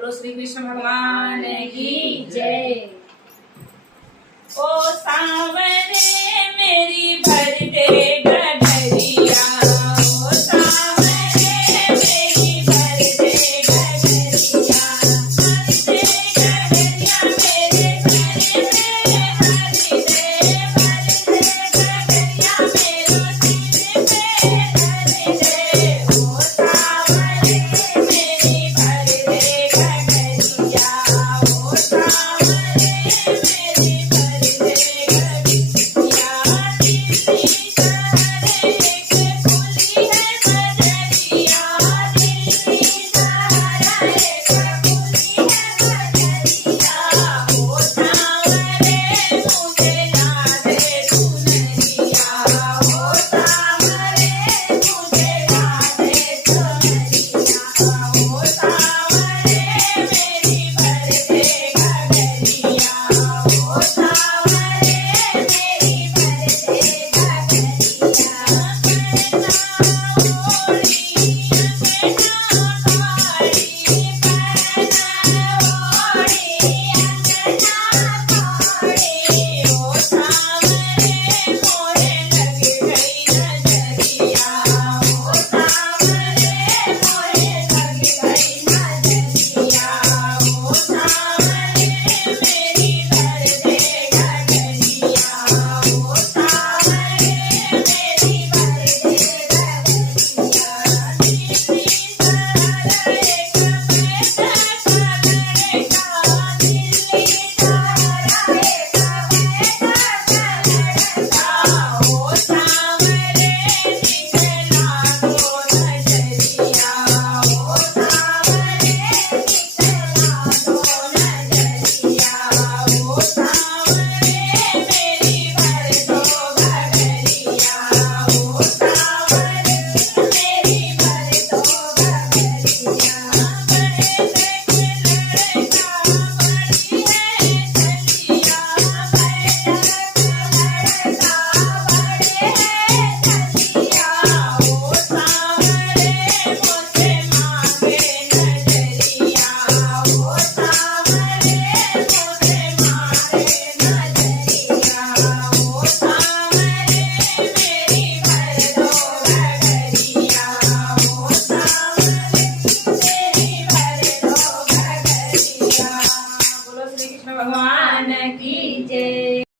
बोलो श्री कृष्ण भगवान की जय। ओ सावरे मेरी भरते गगरिया, ओ सावरे मेरी भरते गगरिया, भरते गगरिया मेरे भरे मेरे हरि दे, भरते गगरिया मेरो सिर पे धरि दे। ओ सावरे मेरी भरते गगरिया, ओ सावरे मेरी